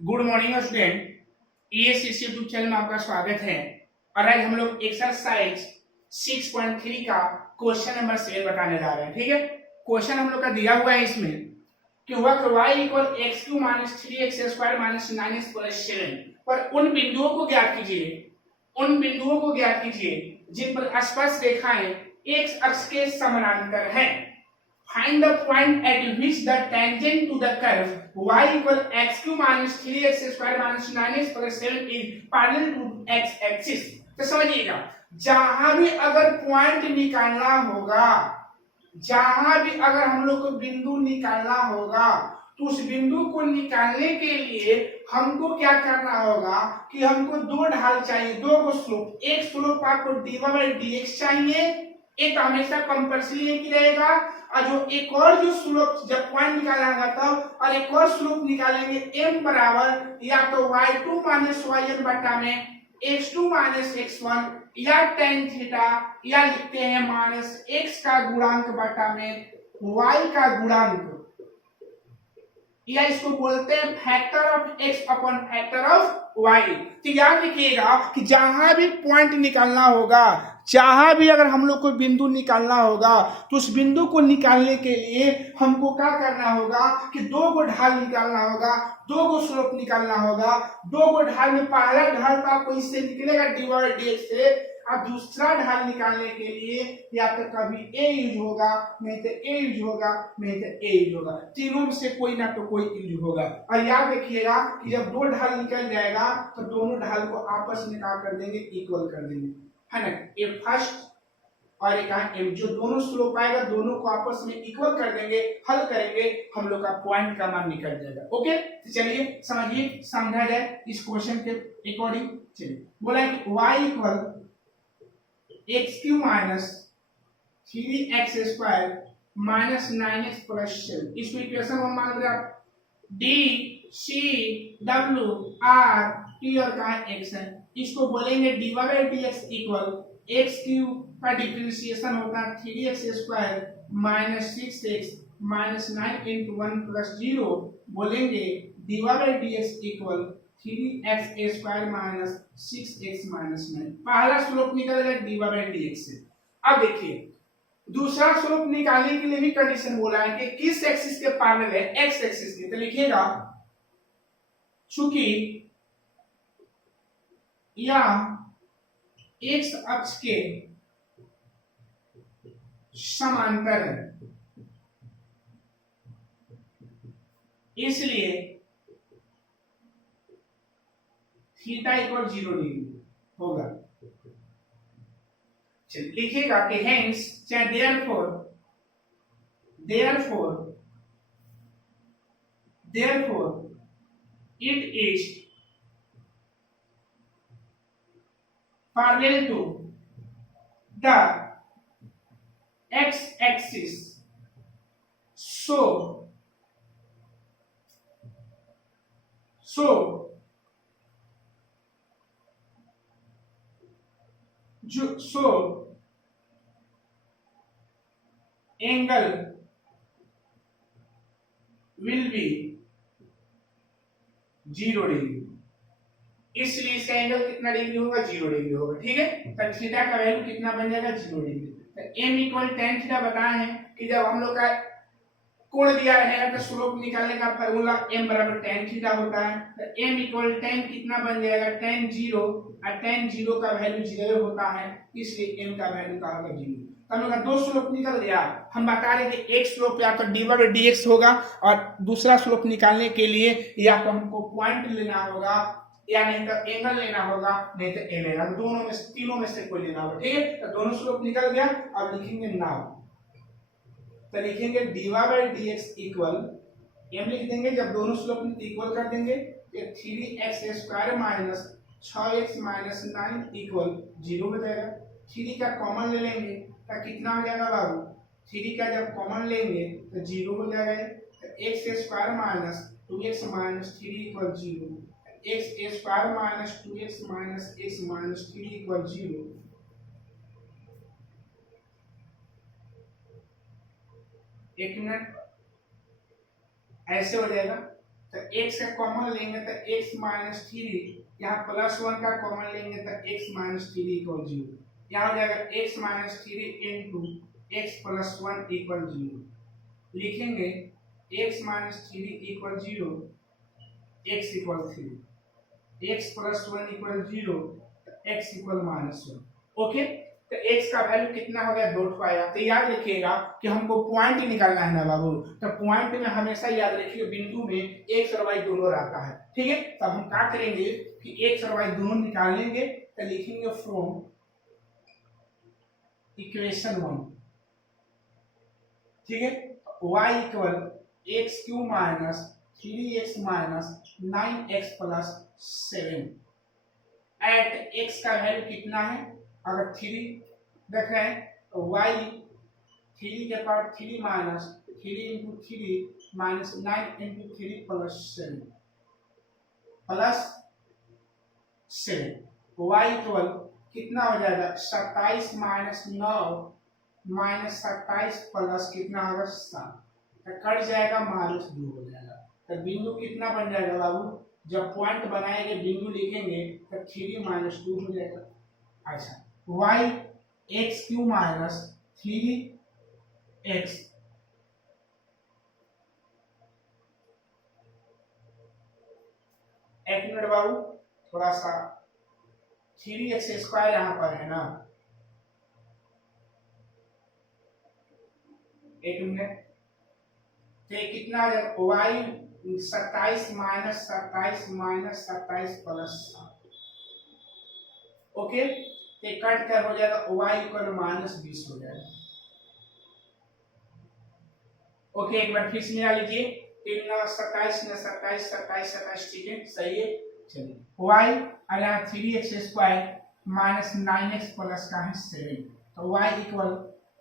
Good morning student. ESCC YouTube channel में आपका स्वागत है। और आज हम लोग एक्सरसाइज 6.3 का क्वेश्चन नंबर 7 बताने जा रहे हैं। ठीक है, क्वेश्चन हम लोग का दिया हुआ है इसमें कि वक्र y equal x cube minus 3x² minus 9x plus 7 पर उन बिंदुओं को ज्ञात कीजिए जिन पर स्पर्श रेखाएं x अक्ष के समानांतर हैं। Find the point at which the tangent to the curve y equal x cube minus 3x square minus 9x plus 7 is parallel to x axis। तो समझिएगा, जहां भी अगर पॉइंट निकालना होगा, जहां भी अगर हम लोग को बिंदु निकालना होगा, तो उस बिंदु को निकालने के लिए हमको क्या करना होगा कि हमको दो ढाल चाहिए, दो को स्लोप। एक स्लोप आपको dy/dx चाहिए, एक हमेशा कंपल्सरी एक ही रहेगा, और जो एक और जो स्लोप जब पॉइंट निकालना होगा तब, और एक और स्लोप निकालेंगे m बराबर या तो y2 माइनस yn बटा में x2 माइनस x1 या tan थीटा, या लिखते हैं माइनस x का गुणांक बटा में y का गुणांक, या इसको बोलते हैं factor of x upon factor of y। तो याद रखिएगा कि जहां भी पॉइंट निकालना होगा, जहां भी अगर हम लोग को बिंदु निकालना होगा, तो उस बिंदु को निकालने के लिए हमको क्या करना होगा कि दो को ढाल निकालना होगा, दो को स्लोप निकालना होगा। दो को ढाल में पहला ढाल तो आपको इससे निकलेगा dy/dx से, और दूसरा ढाल निकालने के लिए या तो कभी a यूज होगा, नहीं तो a यूज होगा, नहीं तो a यूज होगा। तीनों में से कोई ना तो कोई यूज होगा। और याद रखिएगा कि जब दो ढाल निकल जाएगा तो दोनों ढाल को आपस में क्या कर देंगे, इक्वल कर देंगे, है ना। ये फर्स्ट और एक m, जो दोनों स्लोप आएगा दोनों को आपस में इक्वल कर देंगे, हल करेंगे, हम लोग का पॉइंट का मान निकल जाएगा। ओके, तो चलिए समझिए, समझा जाए इस क्वेश्चन के अकॉर्डिंग। चलिए, बोला है कि y equal x cube minus 3x² minus 9x plus 7, इसको इक्वेशन वन मान रहे आप। D C W R T और का एक्स है, इसको बोलेंगे dy/dx इक्वल एक्स क्यू का डिफरेंशिएशन होता है 3x² minus 6x minus 9 into 1 plus 0, बोलेंगे dy/dx equal 3x² minus 6x minus 9। पहला स्लोप निकल गया dy/dx से। अब देखिए, दूसरा स्लोप निकालने के लिए भी कंडीशन बोला है कि किस एक्सिस के पैरेलल है, x एक्सिस के। तो लिखिएगा चूंकि यह x अक्ष के समांतर है, इसलिए थीटा इक्वल 0 डिग्री होगा। चलिए लिखिएगा कि हेंस चाहे therefore it is parallel to the x axis, so angle will be 0 degree. इसलिए इसका एंगल कितना डिग्री होगा, 0 डिग्री होगा। ठीक है, तो थीटा का वैल्यू कितना बन जाएगा, 0 डिग्री। तो m इक्वल tan थीटा बताए हैं कि जब हम लोग का कोण दिया रहेगा तो स्लोप निकालने का फार्मूला m बराबर tan थीटा होता है। तो m इक्वल tan कितना बन जाएगा, tan 0, और tan 0 का वैल्यू 0 होता है, इसलिए m का वैल्यू का होगा 0। हम लोग का दो स्लोप निकल गया। हम बता रहे थे एक स्लोप या तो dy/dx होगा, और दूसरा स्लोप निकालने के लिए या तो हमको पॉइंट लेना होगा, या नहीं तो एंगल लेना होगा, नहीं तो a लेना, दोनों में से, तीनों में से कोई लेना होगा। ठीक है, तो दोनों स्लोप निकल गया। अब लिखेंगे नाउ, तो लिखेंगे dy/dx इक्वल m लिख देंगे, जब दोनों स्लोप इक्वल कर देंगे 3x² minus 6x minus 9 equal 0 हो जाएगा। 3 का कॉमन ले लेंगे तो कितना हो जाएगा बाबू, 3 का जब कॉमन लेंगे तो 0 हो जाएगा। तो x² minus 2x minus 3 equal 0, x² minus 2x minus x minus 3 equal 0। एक मिनट, ऐसे हो जाएगा। तो x का कॉमन लेंगे तो x माइनस थ्री, यहाँ प्लस वन का कॉमन लेंगे तो x minus three equal zero, यहाँ हो जाएगा x minus three into x plus one equal zero. लिखेंगे x minus three equal zero, x equal three, x plus one equal zero, x equal minus one. Okay, तो x का value कितना हो गया 2 आया। तो याद रखिएगा कि हमको पॉइंट ही निकालना है ना बाबू, तो पॉइंट में हमेशा याद रखिए बिंदु में x और y दोनों रहता है। ठीक है, तब हम क्या करेंगे कि x और y दोनों निकालेंगे, तो लिखेंगे फ्रॉम इक्वेशन 1। ठीक है, y equal x cube minus 3x minus 9x plus 7 at x का वैल्यू कितना है, अगर 3 देख रहे हैं तो y 3 के power 3 minus 3 into 3 minus 9 into 3 plus 7 plus 7 y equal कितना हो जाएगा 27 माइनस 9 माइनस 27 प्लस कितना होगा 7, तो कट जाएगा माइनस 2 हो जाएगा। तो बिंदु कितना बन जाएगा बाबू, जब पॉइंट बनाएंगे बिंदु लिखेंगे तो 3 माइनस 2 हो जाएगा। ऐसा y x cube minus 3x एक मिनट बाबू, थोड़ा सा 3x स्क्वायर यहाँ पर है ना, एक मिनट, तो कितना आ जाएगा y 27 माइनस 27 प्लस 7। ओके, तो कट कर हो जाएगा y इक्वल माइनस 20 हो जाएगा। ओके, एक बार फिर से मिला लीजिए, 3 9 27 9 27 27 27, ठीक है, सही है। चलिए y और यहाँ 3x square minus 9x plus का है 7, तो y इक्वल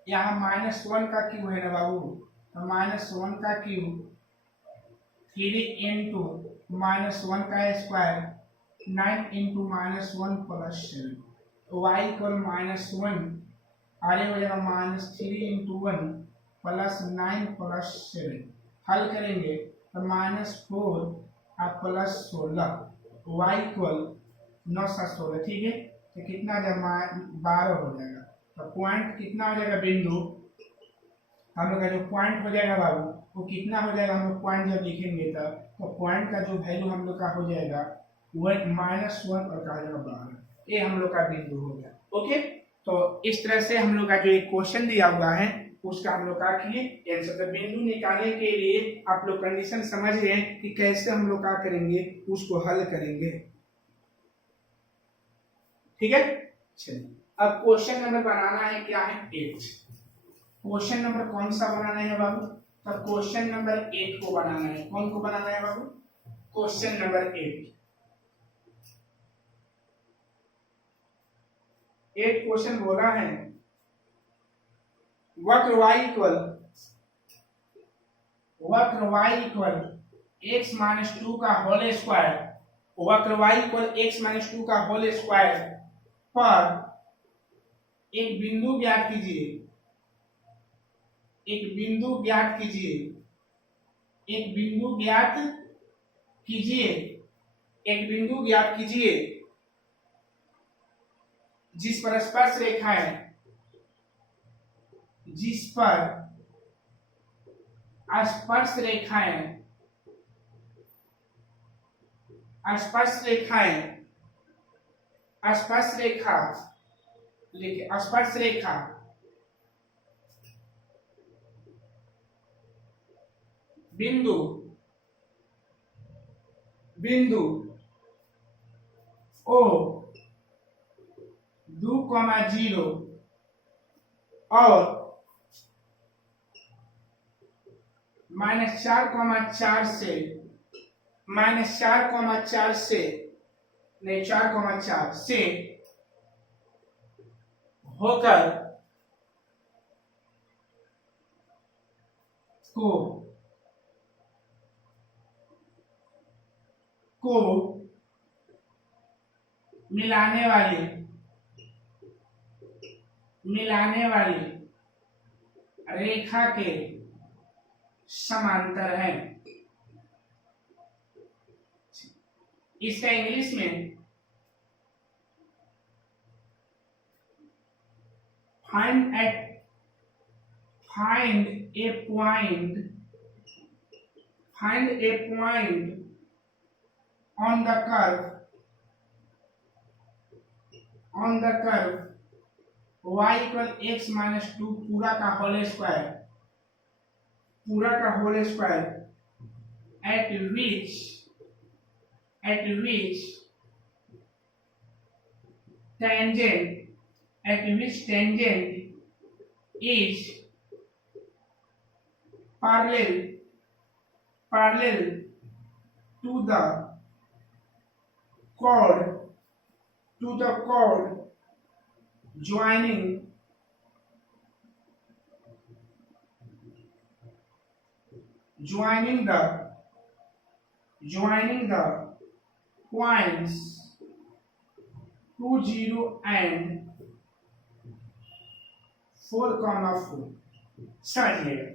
यहाँ माइनस 1 का क्यूब है ना बाबू, तो माइनस 1 का क्यूब 3 इंटू माइनस 1 का स्क्वायर 9 इंटू माइनस 1 प्लस 7, तो y इक्वल माइनस 1 आगे हो जाएगा माइनस 3 इंटू 1 प्लस 9 प्लस 7, हल करेंगे तो माइनस 4 और प्लस 16, y इक्वल 9 7 16, ठीक है, तो कितना आ जाएगा 12 हो जाएगा। तो पॉइंट कितना हो जाएगा बिंदु, हम लोग का जो पॉइंट हो जाएगा बाबू वो कितना हो जाएगा, हम लोग पॉइंट जब लिखेंगे तो पॉइंट का जो वैल्यू हम लोग का हो जाएगा वो माइनस 1 और कहा जाएगा 12, ये हम लोग का बिंदु हो गया। ओके, तो इस तरह से हम लोग का जो एक क्वेश्चन दिया हुआ है उसका हम लोग का किए आंसर। तो बिंदु निकालने के लिए आप लोग कंडीशन समझ गए कि कैसे हम लोग क्या करेंगे, उसको हल करेंगे। ठीक है, चलिए अब क्वेश्चन नंबर बनाना है, क्या है 8। क्वेश्चन नंबर कौन सा बनाना है बाबू, तो क्वेश्चन नंबर 8 को बनाना है। कौन को बनाना है बाबू, क्वेश्चन नंबर 8 क्वेश्चन बोला है वक्र y इक्वल x माइनस 2 का होल स्क्वायर, वक्र y इक्वल x माइनस 2 का होल स्क्वायर पर एक बिंदु ज्ञात कीजिए, एक बिंदु ज्ञात कीजिए, एक बिंदु ज्ञात कीजिए, एक बिंदु ज्ञात कीजिए जिस पर स्पर्श रेखाएं, जिस पर स्पर्श रेखाएं, स्पर्श रेखाएं, स्पर्श रेखा लिखे, स्पर्श रेखा बिंदु बिंदु O 2,0 और -4,4 से -4,4 से नहीं 4,4 से होकर को मिलाने वाली रेखा के समांतर है। इसका इंग्लिश में find a point on the curve y equal x minus 2 पूरा का whole square at which tangent is parallel to the chord joining the points 2, 0 and 4,4 समझिएगा।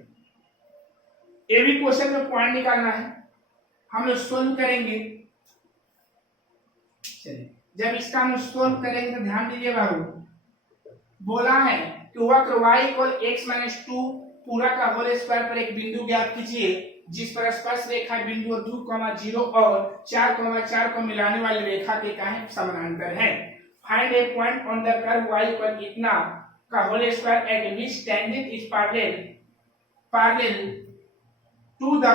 ये भी क्वेश्चन में पॉइंट निकालना है, हम लोग सोल्व करेंगे। चलिए जब इसका हम सोल्व करेंगे तो ध्यान दीजिए बाबू, बोला है कि वक्र y इक्वल x माइनस 2 पूरा का होल स्क्वायर पर एक बिंदु ज्ञात कीजिए जिस पर स्पर्श रेखा बिंदु 2,0 और 4,4 को मिलाने वाली रेखा के काहे समानांतर है। Find a point on the curve y equal इतना का whole square at which tangent is parallel to the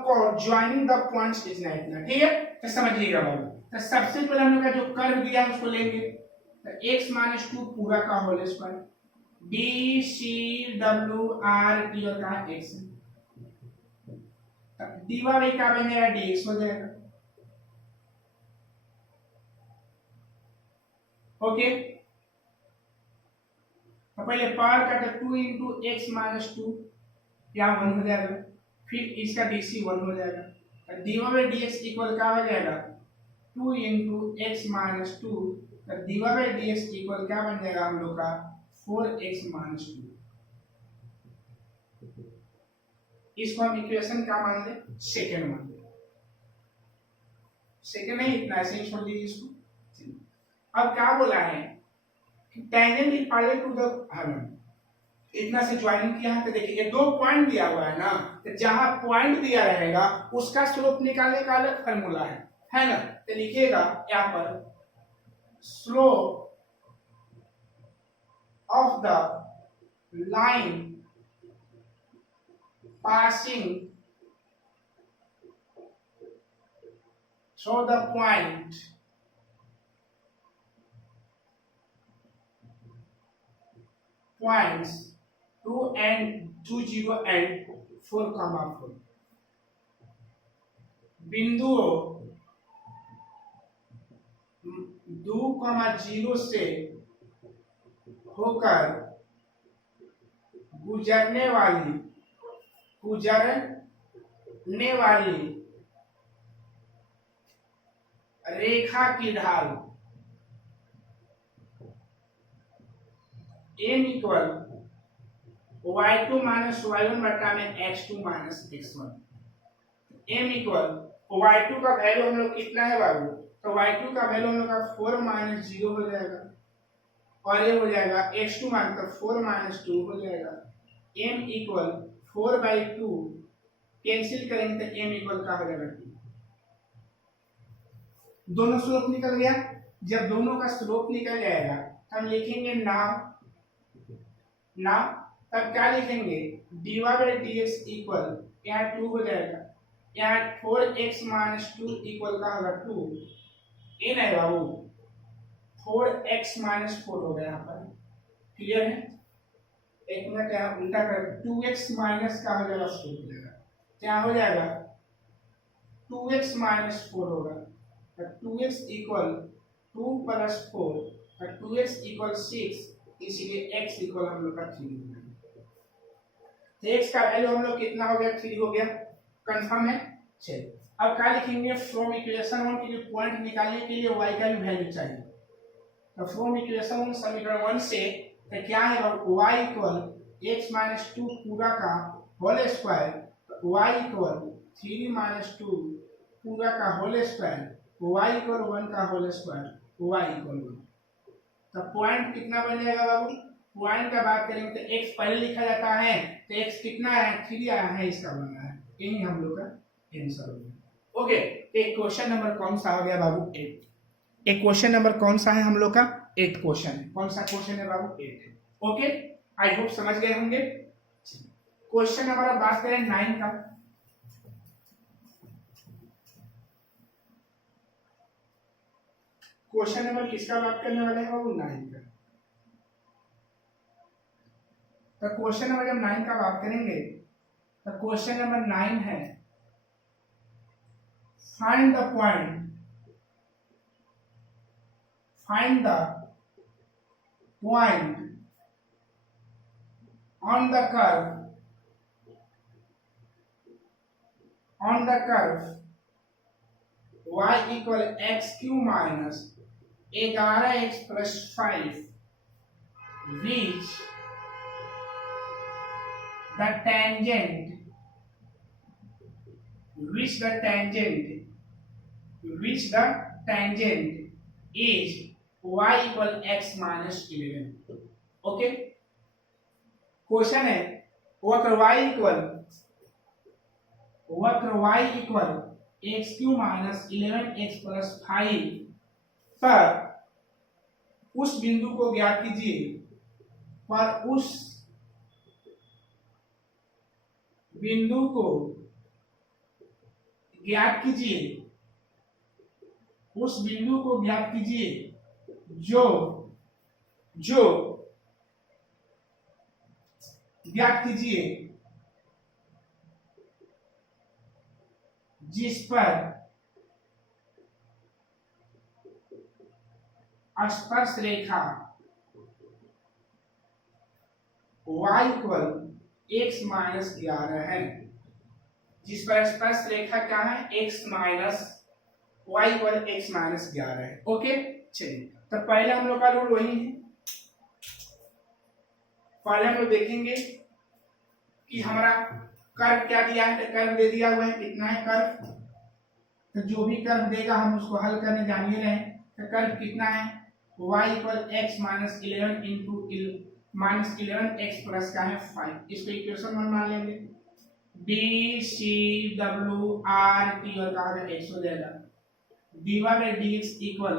chord joining the points इतना। ठीक है, तो समझिएगा बाबू। तो सबसे पहले हम लोग का जो कर्व दिया है उसको लेंगे, तो x माइनस 2 पूरा का होल स्क्वायर DCWRT और का x दीवा भाई का बन जाएगा dx हो जाएगा। ओके, तो पहले पावर का तो 2 इंटू एक्स माइनस 2 क्या 1 हो जाएगा, फिर इसका dc 1 हो जाएगा, तो दीवा बाई dx इक्वल क्या हो जाएगा 2 इंटू एक्स माइनस 2, तो दीवा बाई dx इक्वल क्या बन जाएगा हम लोग का 4x माइनस 2। इसको हम इक्वेशन क्या मान ले, सेकंड मान ले, सेकंड नहीं इतना ऐसे ही छोड़ दीजिए इसको। अब क्या बोला है कि tangent is parallel to the इतना से ज्वाइनिंग किया है, तो देखिए ये 2 पॉइंट दिया हुआ है ना, तो जहां पॉइंट दिया रहेगा उसका स्लोप निकालने का अलग फार्मूला है ना। तो लिखिएगा यहाँ पर slope of the line passing through the points 2 and 2, 0 and 4,4 बिंदुओं 2,0 से होकर गुजरने वाली रेखा की ढाल m equal y2 minus y1 बटा में x2 minus x1। m equal y2 का वैल्यू हम लोग कितना है बाबू, तो y2 का वैल्यू हम लोग का 4 माइनस 0 हो जाएगा और ये हो जाएगा x2 मान तो 4 माइनस 2 हो जाएगा। m इक्वल 4/2 कैंसिल करेंगे तो m इक्वल का हो जाएगा 2। दोनों स्लोप निकल गया। जब दोनों का स्लोप निकल जाएगा हम लिखेंगे नाउ तब क्या लिखेंगे dy बाई dx इक्वल यहाँ 2 हो जाएगा, यहाँ 4x माइनस 2 इक्वल का होगा 2, ये नहीं बाबू 4x माइनस 4 हो गया यहाँ पर। क्लियर है, एक मिनट यहाँ उल्टा कर 2x माइनस का हो जाएगा 4 हो जाएगा, क्या हो जाएगा 2x माइनस 4 होगा, 2x equal 2 plus 4, 2x equal 6, इसलिए x इक्वल हम लोग का 3 हो गया। तो x का वैल्यू हम लोग कितना हो गया 3 हो गया, कंफर्म है। चलिए अब क्या लिखेंगे फ्रॉम इक्वेशन 1 के लिए पॉइंट निकालने के लिए y का भी वैल्यू चाहिए, तो फ्रॉम इक्वेशन 1 समीकरण 1 से तो क्या है y इक्वल x माइनस 2 पूरा का होल स्क्वायर, तो y इक्वल 3 माइनस 2 पूरा का होल स्क्वायर, y इक्वल 1 का होल स्क्वायर, y इक्वल 1। तो पॉइंट कितना बन जाएगा बाबू? पॉइंट का बात करेंगे तो x पहले लिखा जाता है, तो x कितना है? 3 आया है, इसका बना है। यही हम लोग का आंसर होगा। ओके, एक क्वेश्चन नंबर कौन सा हो गया बाबू? 8। एक क्वेश्चन नंबर कौन सा है हम लोग का? 8 क्वेश्चन है। कौन सा क्वेश्चन है बाबू? 8 है। ओके, आई होप समझ गए होंगे। क्वेश्चन नंबर अब बात करें 9 का। क्वेश्चन नंबर किसका बात करने वाले हैं बाबू? 9 का। तो क्वेश्चन नंबर जब 9 का बात करेंगे तो क्वेश्चन नंबर 9 है find the point on the curve y equal x cube minus 11x plus 5 reach the tangent is y equal x minus 11। Okay, question है वक्र y equal x cube minus 11x plus 5 पर उस बिंदु को ज्ञात कीजिए, ज्ञात कीजिए जिस पर स्पर्श रेखा y इक्वल x माइनस 11 है। जिस पर स्पर्श रेखा क्या है? x minus y equal x minus 11 है। ओके, चलिए तो पहले हम लोग का रूल वही है। पहले हम लोग देखेंगे कि हमारा कर्व क्या दिया है। तो कर्व दे दिया हुआ है, कितना है कर्व? तो जो भी कर्व देगा हम उसको हल करने जानिए रहे। तो कर्व कितना है? y equal x minus 11 into minus 11x plus का है 5। इसको इक्वेशन 1 मान लेंगे। d c w r t और का x हो जाएगा। dy by dx equal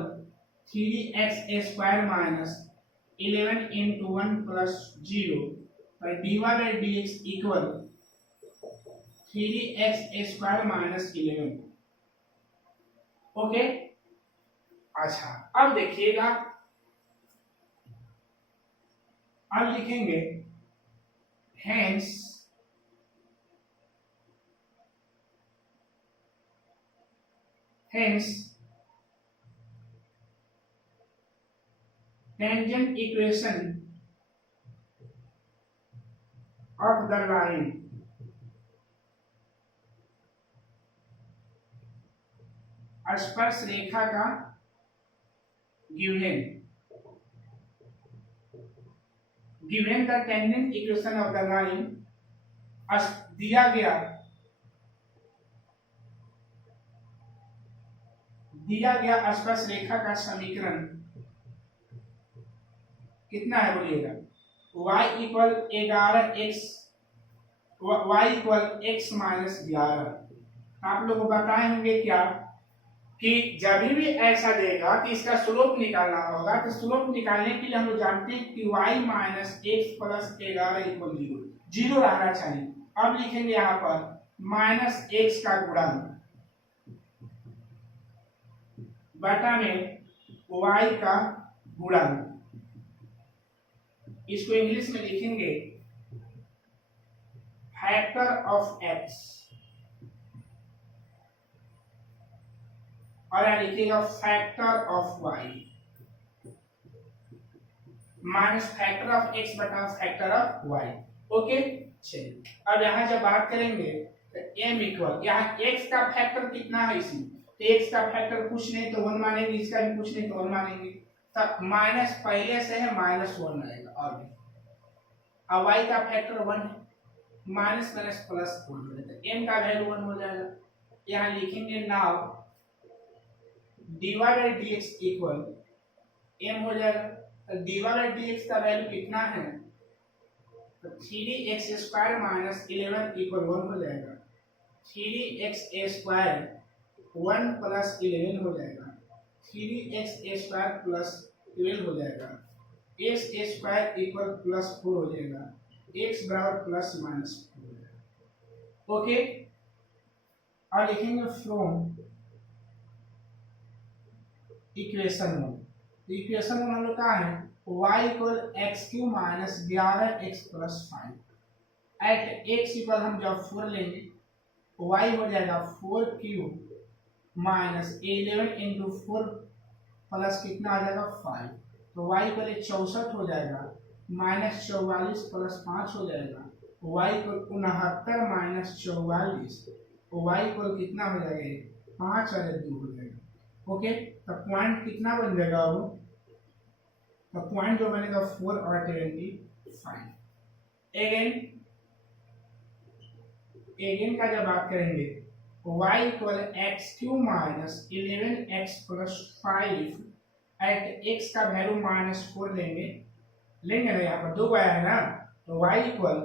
3x square minus 11 into 1 plus 0 और dy by dx equal 3x square minus 11। Okay, अच्छा अब देखिएगा, अब लिखेंगे hence tangent equation of the line स्पर्श रेखा का given the tangent equation of the line दिया गया स्पर्श रेखा का समीकरण कितना है बोलिएगा? y equal 11x minus 11। आप लोग बताए होंगे क्या कि जब भी ऐसा देगा कि इसका स्लोप निकालना होगा, तो स्लोप निकालने के लिए हम लोग जानते हैं कि y minus x plus 11 equal 0 रहना चाहिए। अब लिखेंगे यहाँ पर माइनस एक्स का गुणन बटा में y का गुणन। इसको इंग्लिश में लिखेंगे फैक्टर ऑफ x और यहाँ लिखेगा factor of y minus factor of x बटा फैक्टर ऑफ y। ओके, चलिए अब यहाँ जब बात करेंगे तो m इक्वल, यहाँ x का फैक्टर कितना है इसमें? तो x का फैक्टर कुछ नहीं तो 1 मानेंगे, इसका भी कुछ नहीं तो 1 मानेंगे। तब माइनस पहले से है, -1 आएगा। और अब y का फैक्टर 1 है, माइनस माइनस प्लस 1 हो जाता है, m का वैल्यू 1 हो जाएगा। यहाँ लिखेंगे now dy by dx equal m हो जाएगा। dy बाई dx का वैल्यू कितना है, तो 3x स्क्वायर माइनस 11 इक्वल 1 हो जाएगा। 3x स्क्वायर 1 प्लस 11 हो जाएगा, 3x स्क्वायर प्लस 12 हो जाएगा, x स्क्वायर इक्वल प्लस 4 हो जाएगा, x बराबर प्लस माइनस 4 हो जाएगा। ओके, और लिखेंगे फ्रॉम इक्वेशन 1। इक्वेशन 1 हम लोग का है y equal x cube minus 11x plus 5 at x equal हम जब 4 लेंगे y हो जाएगा 4 माइनस 11 इंटू 4 प्लस कितना आ जाएगा 5, तो y इक्वल 64 हो जाएगा, माइनस 44 प्लस 5 हो जाएगा, y equal 69 minus 44, y equal कितना हो जाएगा 5 और 2 हो जाएगा। ओके, तो पॉइंट कितना बन जाएगा वो, तो पॉइंट जो बनेगा 4 और 25। अगेन का जब बात करेंगे y equal x cube minus 11x plus 5 at x का वैल्यू माइनस 4 लेंगे ना, यहाँ पर 2 आया है ना, तो y इक्वल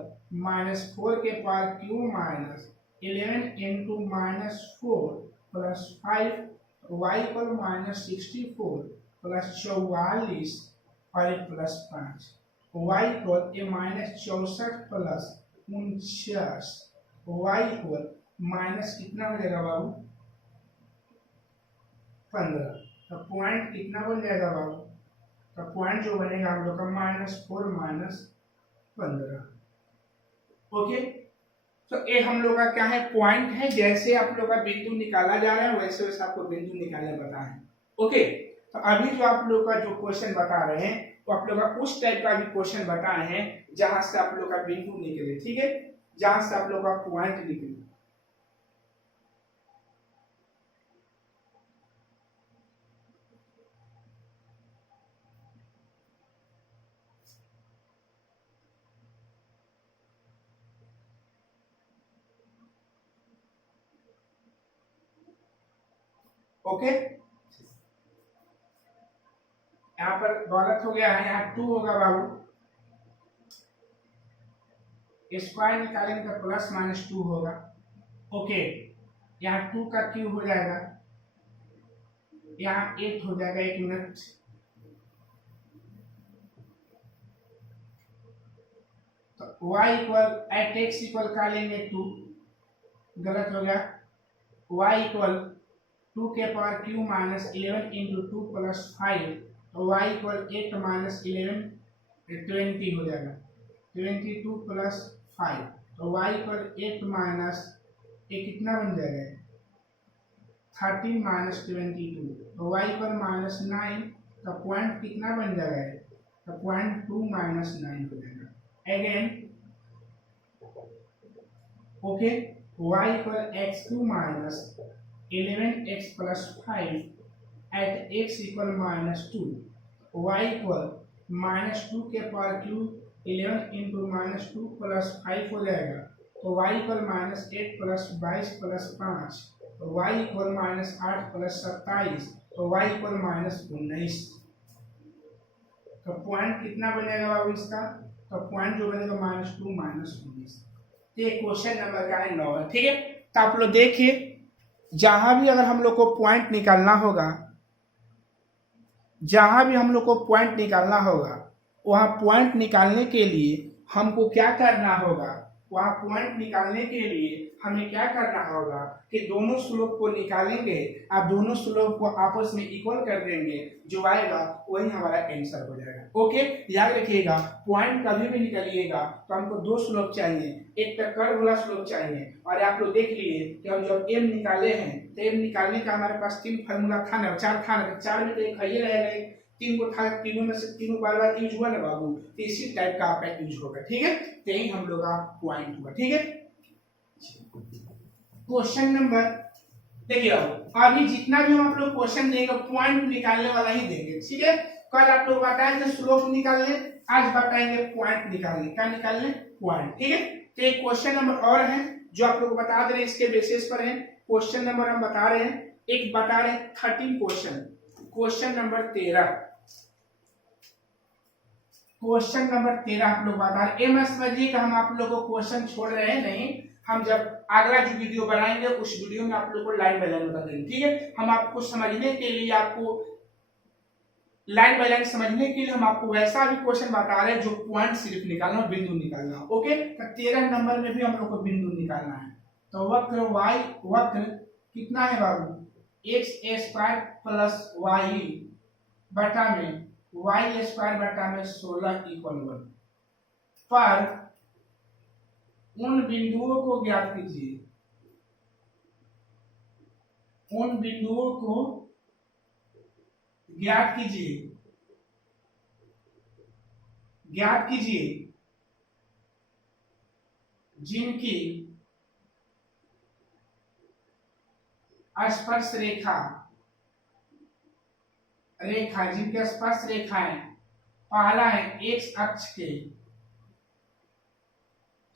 माइनस 4 के power Q minus 11 into minus 4 plus 5, y equal minus 64 plus 44 और plus 5, y equal minus 64 plus 49, y equal minus कितना हो जाएगा बाबू 15, तो पॉइंट कितना बन जाएगा बाबू, तो पॉइंट जो बनेगा हम लोग का -4 माइनस 15। ओके, तो ये हम लोग का क्या है पॉइंट है, जैसे आप लोग का बिंदु निकाला जा रहा है वैसे वैसे आपको बिंदु निकालना पता है। ओके, तो अभी जो आप लोग का जो क्वेश्चन बता रहे हैं वो आप लोग का उस टाइप का भी क्वेश्चन बताए हैं जहां से आप लोग का बिंदु निकले, ठीक है, जहां से आप लोग का पॉइंट निकले। ओके, यहाँ पर गलत हो गया है, यहाँ 2 होगा बाबू, स्क्वायर निकालेंगे तो प्लस माइनस 2 होगा। ओके, यहाँ 2 का क्यूब हो जाएगा, यहाँ 8 हो जाएगा, 1 मिनट, तो y equal at x equal का लेंगे 2, गलत हो गया, y इक्वल 2 के power Q minus 11 into 2 plus 5, तो y इक्वल 8 माइनस 11 20 हो जाएगा, 22 प्लस 5, तो y इक्वल 8 माइनस ये कितना बन जाएगा 13 माइनस 22, तो y इक्वल माइनस 9, तो पॉइंट कितना बन जाएगा, तो पॉइंट 2 माइनस 9 हो जाएगा। Again okay, y equal x cube minus 11x plus 5 at x equal minus 2, y equal minus 2 के power cube 11 into minus 2 plus 5 हो जाएगा, तो y equal minus 8 plus 22 plus 5, तो y इक्वल माइनस 8 प्लस 27, तो y equal minus 19, तो point कितना बनेगा बाबू इसका, तो पॉइंट जो बनेगा -2 माइनस 19। ये क्वेश्चन नंबर का है 9 है, ठीक है। तो आप लोग देखिए जहां भी अगर हम लोग को पॉइंट निकालना होगा, जहां भी हम लोग को पॉइंट निकालना होगा, वहां पॉइंट निकालने के लिए हमको क्या करना होगा, वहां पॉइंट निकालने के लिए हमें क्या करना होगा कि दोनों स्लोप को निकालेंगे और दोनों स्लोप को आपस में इक्वल कर देंगे, जो आएगा वही हमारा आंसर हो जाएगा। ओके, याद रखिएगा पॉइंट कभी भी निकालिएगा तो हमको 2 स्लोप चाहिए, एक तो कर्व वाला स्लोप चाहिए, और आप लोग देख लिए कि हम जब m निकाले हैं तो m निकालने का हमारे पास 3 फार्मूला था ना, 4 था ना, 4 में तो एक है रहेगा, 3 को था, तीनों में से तीनों बार बार यूज हुआ ना बाबू, तो इसी टाइप का आपका यूज होगा, ठीक है। तो यही हम लोग का पॉइंट हुआ, ठीक है। क्वेश्चन नंबर देखिए, अभी जितना भी हम आप लोग क्वेश्चन देंगे पॉइंट निकालने वाला ही देंगे, ठीक है। कल आप लोग बताए थे स्लोप निकालने, आज बताएंगे पॉइंट निकालने। क्या निकालने? पॉइंट। ठीक है, तो एक क्वेश्चन नंबर और है जो आप लोग बता दे रहे हैं, इसके बेसिस पर है क्वेश्चन नंबर हम बता रहे हैं। एक बता रहे हैं 13 question, question number 13, question number 13 आप लोग बता रहे। ये मत समझिए कि हम आप लोगों को क्वेश्चन छोड़ रहे हैं, नहीं, हम जब अगला जो वीडियो बनाएंगे उस वीडियो में आप लोग को लाइन बाय लाइन बता देंगे। ठीक है, हम आपको समझने के लिए, आपको लाइन बाय लाइन समझने के लिए हम आपको वैसा भी क्वेश्चन बता रहे हैं जो पॉइंट सिर्फ निकालना, बिंदु निकालना। ओके, तो 13 नंबर में भी हम लोग को बिंदु निकालना है। तो वक्र y, वक्र कितना है बाबू? x² प्लस y बटा में y² बटा में 16 इक्वल 1 पर उन बिंदुओं को ज्ञात कीजिए, उन बिंदुओं को ज्ञात कीजिए, ज्ञात कीजिए जिनकी स्पर्श रेखा, जिनके स्पर्श रेखाएं पहला है x अक्ष के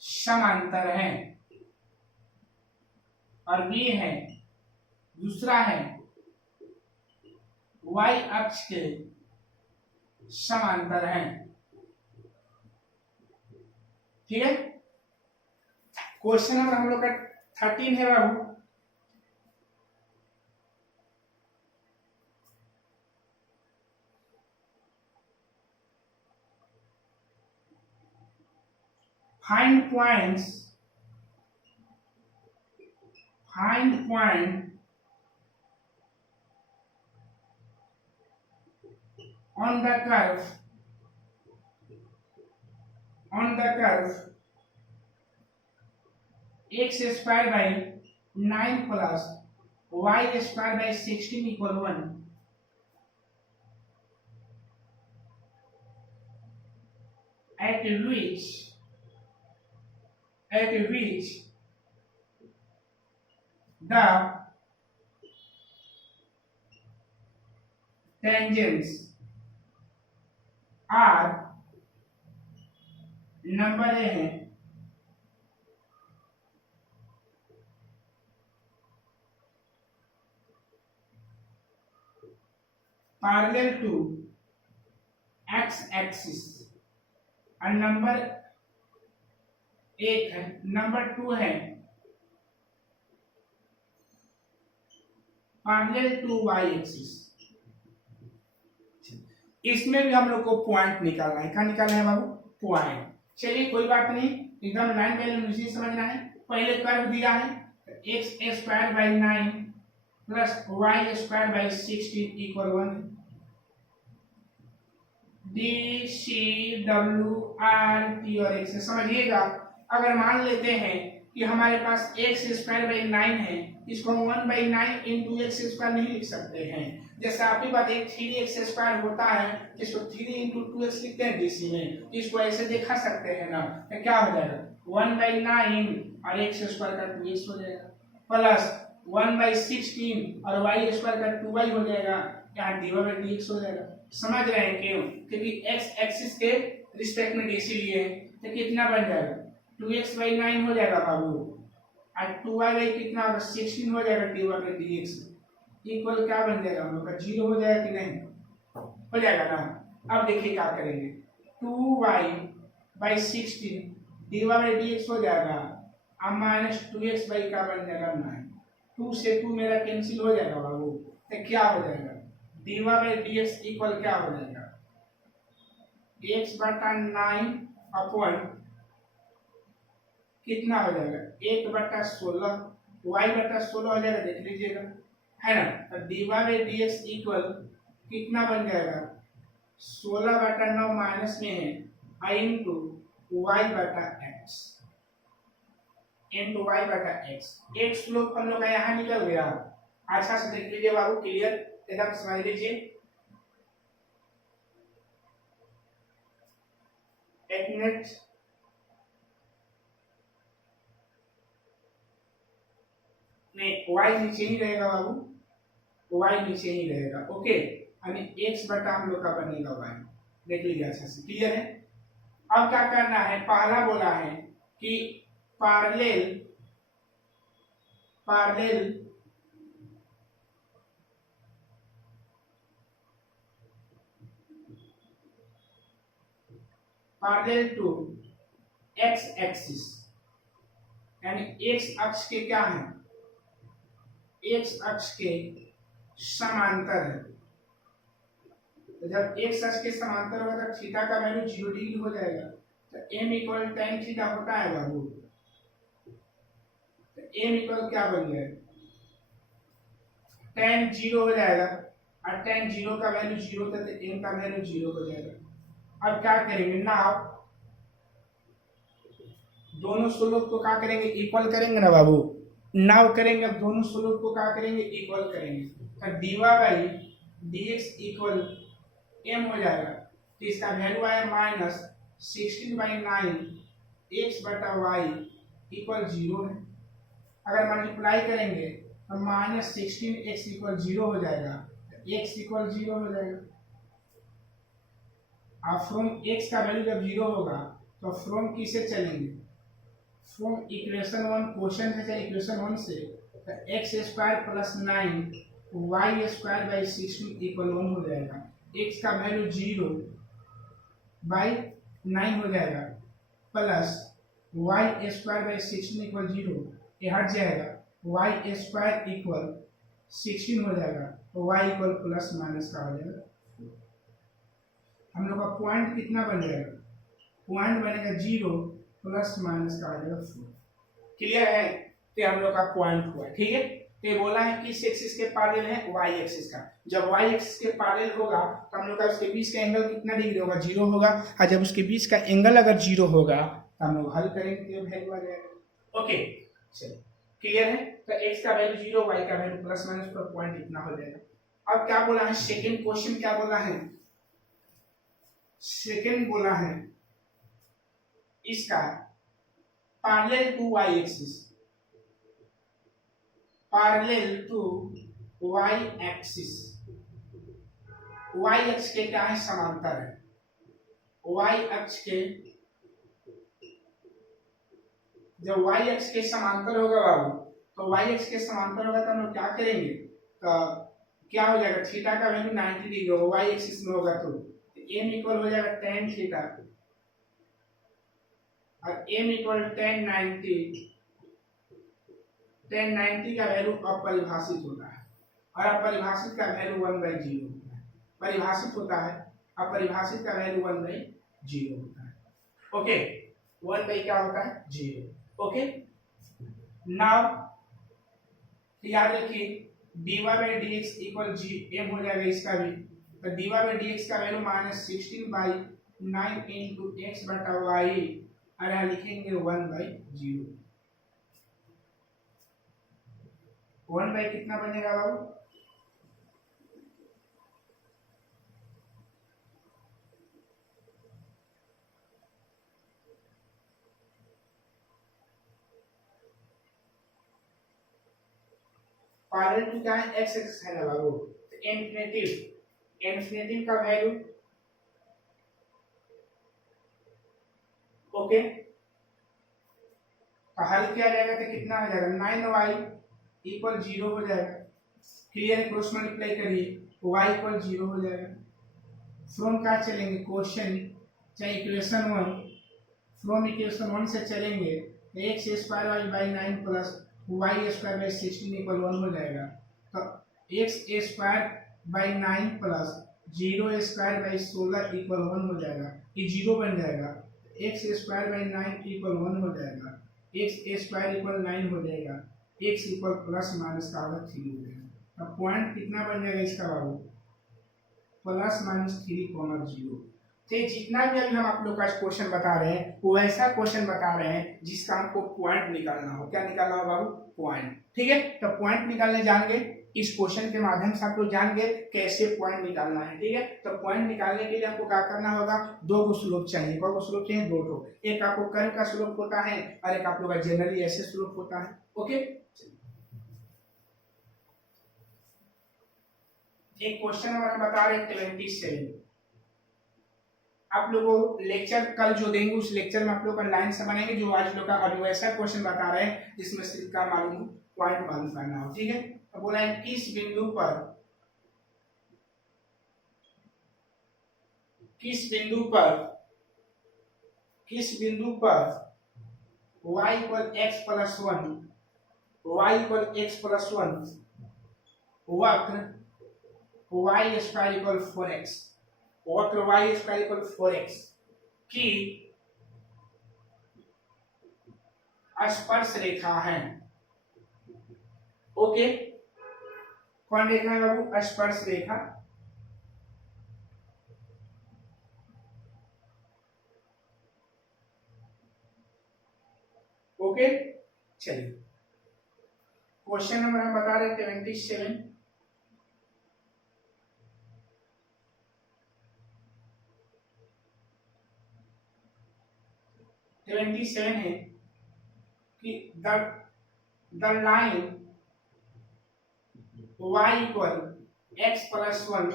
समांतर है और b है, दूसरा है y अक्ष के समांतर है। ठीक है, क्वेश्चन नंबर हम लोग का 13 है बाबू। find points, find point on the curve, on the curve x² by 9 plus y² by 16 equal 1 at which the tangents are, number A है पैरेलल टू x एक्सिस, और नंबर एक है, नंबर 2 है parallel to y axis. इसमें भी हम लोग को पॉइंट निकालना है। क्या निकालना है बाबू? पॉइंट। चलिए कोई बात नहीं, एकदम लाइन बाय लाइन उसी समझना है। पहले कर्व दिया है x² by 9 plus y² by 16 equal 1 d c w r t और x। समझिएगा, अगर मान लेते हैं कि हमारे पास x² by 9 है, इसको हम 1/9 इंटू x² नहीं लिख सकते हैं। जैसे आप ही बात, एक 3x² होता है जिसको 3 इंटू 2x लिखते हैं डीसी में, इसको ऐसे देखा सकते हैं ना, तो क्या हो जाएगा 1/9 और x² का 2x हो जाएगा प्लस 1/16 और y² का 2y हो जाएगा, यहाँ dy/dx हो जाएगा। समझ रहे हैं क्यों? क्योंकि x एक्सिस के रिस्पेक्ट में डीसी लिए हैं, तो कितना बन जाएगा 2x/9 हो जाएगा बाबू, और 2y कितना होगा 16 हो जाएगा, dy/dx इक्वल क्या बन जाएगा हम लोग का 0 हो जाएगा कि नहीं? हो जाएगा ना। अब देखिए क्या करेंगे, 2y/16 dy/dx हो जाएगा, अब माइनस 2x क्या बन जाएगा 9, 2 से 2 मेरा कैंसिल हो जाएगा बाबू, तो क्या हो जाएगा dy/dx इक्वल क्या हो जाएगा x/9 अपॉन कितना हो जाएगा 1/16, y/16 हो जाएगा, देख लीजिएगा है ना। तो dy/dx इक्वल कितना बन जाएगा 16/9 माइनस में है i into y/x, into y/x। एक स्लोप हम लोग का यहाँ निकल गया। अच्छा से देख लीजिए बाबू, क्लियर एकदम समझ लीजिए। एक मिनट, नहीं y नीचे ही रहेगा बाबू, y नीचे ही रहेगा। ओके, यानी x बटा हम लोग का बनेगा y। देख लीजिए अच्छा से, क्लियर है। अब क्या करना है, पहला बोला है कि पैरेलल टू x एक्सिस, यानी x अक्ष के क्या है, x अक्ष के समांतर है। तो जब x अक्ष के समांतर होगा तो थीटा का वैल्यू 0 डिग्री हो जाएगा। तो m इक्वल tan थीटा होता है बाबू, तो m इक्वल क्या बन जाएगा, tan 0 हो जाएगा, और tan 0 का वैल्यू 0 था तो m का वैल्यू 0 हो जाएगा। अब क्या करेंगे ना, आप दोनों स्लोप को क्या करेंगे, इक्वल करेंगे ना बाबू। नाउ करेंगे, अब दोनों स्लोप को क्या करेंगे, इक्वल करेंगे। तो dy by dx equal m हो जाएगा। तो इसका वैल्यू आया माइनस 16/9 x बटा y इक्वल 0 है। अगर मल्टीप्लाई करेंगे तो माइनस 16x इक्वल 0 हो जाएगा, x इक्वल 0 हो जाएगा। अब फ्रॉम x का वैल्यू जब 0 होगा तो फ्रॉम किसे चलेंगे, फ्रॉम इक्वेशन 1 क्वेश्चन है चाहे इक्वेशन 1 से, तो x square plus 9 y square by 16 equal 1 हो जाएगा। x का वैल्यू 0 बाई 9 हो जाएगा, plus y square by 16 equal 0, ये हट जाएगा, y स्क्वायर इक्वल 16 हो जाएगा, तो y इक्वल प्लस माइनस का हो जाएगा। हम लोग का पॉइंट कितना बन जाएगा, पॉइंट बनेगा 0 प्लस माइनस का हो जाएगा 4। क्लियर है, तो हम लोग का पॉइंट हुआ, ठीक है। तो ये बोला है किस एक्सिस के पैरेलल है, y एक्सिस का। जब y एक्सिस के पैरेलल होगा तो हम लोग का उसके बीच का एंगल कितना डिग्री होगा, 0 होगा। और जब उसके बीच का एंगल अगर 0 होगा तो हम लोग हल करेंगे तो वैल्यू आ जाएगा। ओके चलो क्लियर है। तो x का वैल्यू 0, y का वैल्यू प्लस माइनस, पर पॉइंट इतना हो जाएगा। अब क्या बोला है, सेकंड क्वेश्चन क्या बोला है, सेकंड बोला है इसका parallel to y axis, parallel to y axis, y अक्ष के क्या है, समांतर है। y अक्ष के, जब y अक्ष के समांतर होगा बाबू, तो y अक्ष के समांतर होगा तो हम लोग क्या करेंगे, तो क्या हो जाएगा, थीटा का वैल्यू 90 डिग्री होगा, y एक्सिस में होगा तो m इक्वल हो जाएगा tan थीटा, और m इक्वल tan 90 का वैल्यू अपरिभाषित होता है, और अपरिभाषित का वैल्यू 1/0 होता है। परिभाषित होता है, अपरिभाषित का वैल्यू 1/0 होता है। ओके 1 क्या होता है, 0। ओके नाउ याद रखिए dy by dx equal m हो जाएगा इसका भी। तो dy by dx का वैल्यू माइनस 16/9 इंटू x बटा y, और यहाँ लिखेंगे 1/0। 1 कितना बनेगा बाबू, पैरेलल टू क्या है, x एक्सिस है ना बाबू, तो इन्फिनिटी का वैल्यू, ओके तो हल किया जाएगा तो कितना हो जाएगा, 9y इक्वल 0 हो जाएगा। क्लियर है, क्रॉस मल्टीप्लाई करिए, y इक्वल 0 हो जाएगा। फ्रॉम क्या चलेंगे, क्वेश्चन चाहे इक्वेशन 1, फ्रॉम इक्वेशन 1 से चलेंगे तो x square y by 9 plus y square by 16 equal 1 हो जाएगा। तो x square by 9 plus 0 square by 16 equal 1 हो जाएगा, ये 0 बन जाएगा। x स्क्वायर बाई 9 इक्वल 1 हो जाएगा, x स्क्वायर इक्वल 9 हो जाएगा, x इक्वल प्लस माइनस का 3 हो जाएगा। अब पॉइंट कितना बन जाएगा इसका बाबू, प्लस माइनस 3,0। तो जितना भी अभी हम आप लोग का क्वेश्चन बता रहे हैं वो वैसा क्वेश्चन बता रहे हैं जिसका हमको पॉइंट निकालना हो। क्या निकालना हो बाबू, पॉइंट। ठीक है, तो पॉइंट निकालने जाएंगे, इस क्वेश्चन के माध्यम से आप लोग जानेंगे कैसे पॉइंट निकालना है। ठीक है, तो पॉइंट निकालने के लिए आपको क्या करना होगा, 2 स्लोप चाहिए। कौन स्लोप चाहिए, 2 एक आपको कर्व का स्लोप होता है और एक आप लोग का जनरली ऐसे स्लोप होता है। ओके एक क्वेश्चन नंबर हम बता रहे हैं 27। आप लोगों को लेक्चर कल जो देंगे उस लेक्चर में आप लोग लाइन से बनेंगे, जो आज लोग का अभी वैसा क्वेश्चन बता रहे हैं जिसमें सिर्फ का मालूम पॉइंट मालूम करना हो, ठीक है। तो बोला है किस बिंदु पर y इक्वल x प्लस 1 वक्र y स्क्वायर इक्वल 4x की स्पर्श रेखा है। ओके, कौन रेखा है बाबू? स्पर्श रेखा। ओके, चलिए क्वेश्चन नंबर हम बता रहे हैं 27। है कि the line y equal x plus 1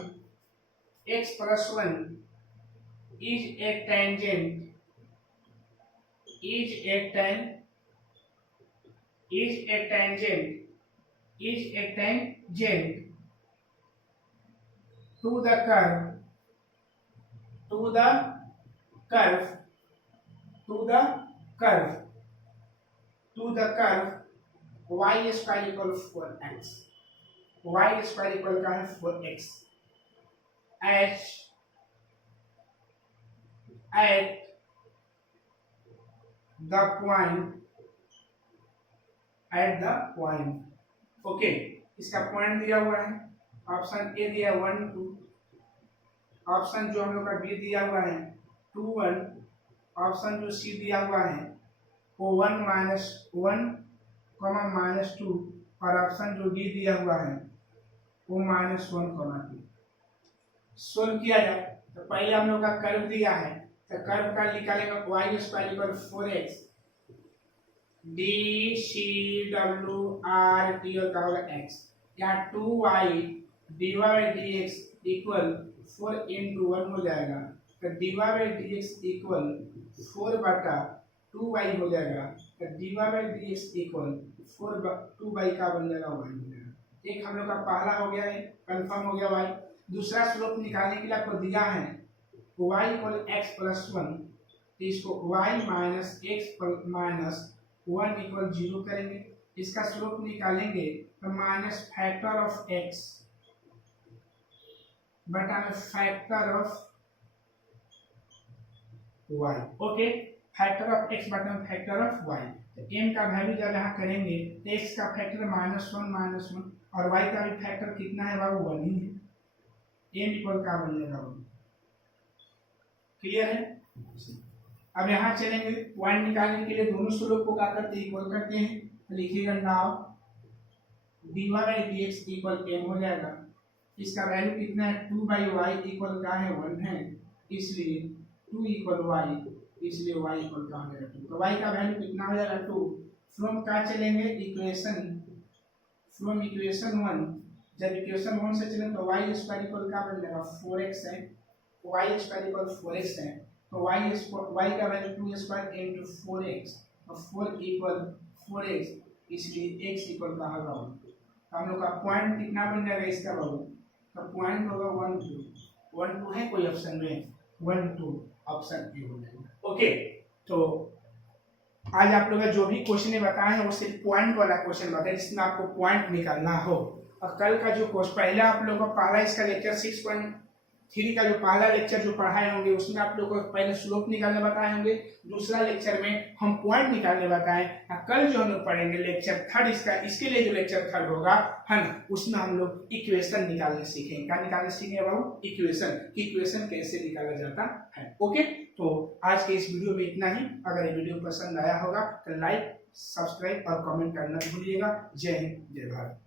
is a tangent to the curve y square equal 4x। y square equal का है 4x at the point। Okay, इसका पॉइंट दिया हुआ है, ऑप्शन ए दिया 1 2, ऑप्शन जो हम लोग का बी दिया हुआ है 2 1, ऑप्शन जो सी दिया हुआ है वो 1 -2, और ऑप्शन जो डी दिया हुआ है वो -1, 2। सोल्व किया जाए तो पहले हम लोग का कर्व दिया है, तो कर्व का निकालेंगे y square equal 4x DCWRT और का होगा x, यहाँ 2y dy/dx इक्वल 4 × 1 हो जाएगा, तो dy/dx इक्वल 4/2y हो जाएगा, तो dy/dx इक्वल 4/2y का बन जाएगा y हो जाएगा। एक हम लोग का पहला हो गया है, कंफर्म हो गया y। दूसरा स्लोप निकालने के लिए आपको दिया है y इक्वल x प्लस 1, तो इसको y minus x minus 1 equal 0 करेंगे, इसका स्लोप निकालेंगे तो माइनस फैक्टर ऑफ x बटा में factor of y। Okay, factor of x बटा में फैक्टर ऑफ y। तो m का वैल्यू जब यहाँ करेंगे तो x का फैक्टर -1 और y का भी फैक्टर कितना है बाबू? 1 ही है। m इक्वल का बन जाएगा 1। क्लियर है? अब यहाँ चलेंगे पॉइंट निकालने के लिए दोनों स्लोप को क्या करते हैं? इक्वल करते हैं। तो लिखिएगा नाउ dy/dx इक्वल m हो जाएगा, इसका वैल्यू कितना है? 2/y इक्वल का है 1 है, इसलिए 2 इक्वल y, इसलिए y इक्वल का हो जाएगा 2। तो y का वैल्यू कितना हो जाएगा? 2। फ्रॉम क्या चलेंगे? From equation 1। जब इक्वेशन 1 से चलें तो y स्क्वायर इक्वल का बन जाएगा 4x है, y स्क्वायर इक्वल 4x है, तो y का वैल्यू 2 स्क्वायर इनटू 4x और 4 इक्वल 4x, इसलिए x इक्वल का होगा 1। तो हम लोग का पॉइंट कितना बन जाएगा इसका बाबू? तो पॉइंट होगा 1 2 है कोई ऑप्शन में? 1 2 ऑप्शन ए हो जाएगा। ओके, तो आज आप लोग जो भी क्वेश्चन बताए हैं वो सिर्फ पॉइंट वाला क्वेश्चन बताए जिसमें आपको पॉइंट निकालना हो। और कल का जो क्वेश्चन पहला आप लोगों को पहला इसका लेक्चर 6.3 का जो पहला लेक्चर जो पढ़ाए होंगे उसमें आप लोगों को पहले स्लोप निकालने बताए होंगे, दूसरा लेक्चर में हम पॉइंट निकालने बताएं। कल जो हम लोग पढ़ेंगे लेक्चर 3 इसका, इसके लिए जो लेक्चर 3 होगा है ना, उसमें हम लोग इक्वेशन निकालने सीखेंगे। क्या निकालने सीखेंगे बाबू? इक्वेशन कैसे निकाला जाता है। ओके, तो आज के इस वीडियो में इतना ही। अगर ये वीडियो पसंद आया होगा तो लाइक, सब्सक्राइब और कमेंट करना भूलिएगा। जय हिंद, जय भारत।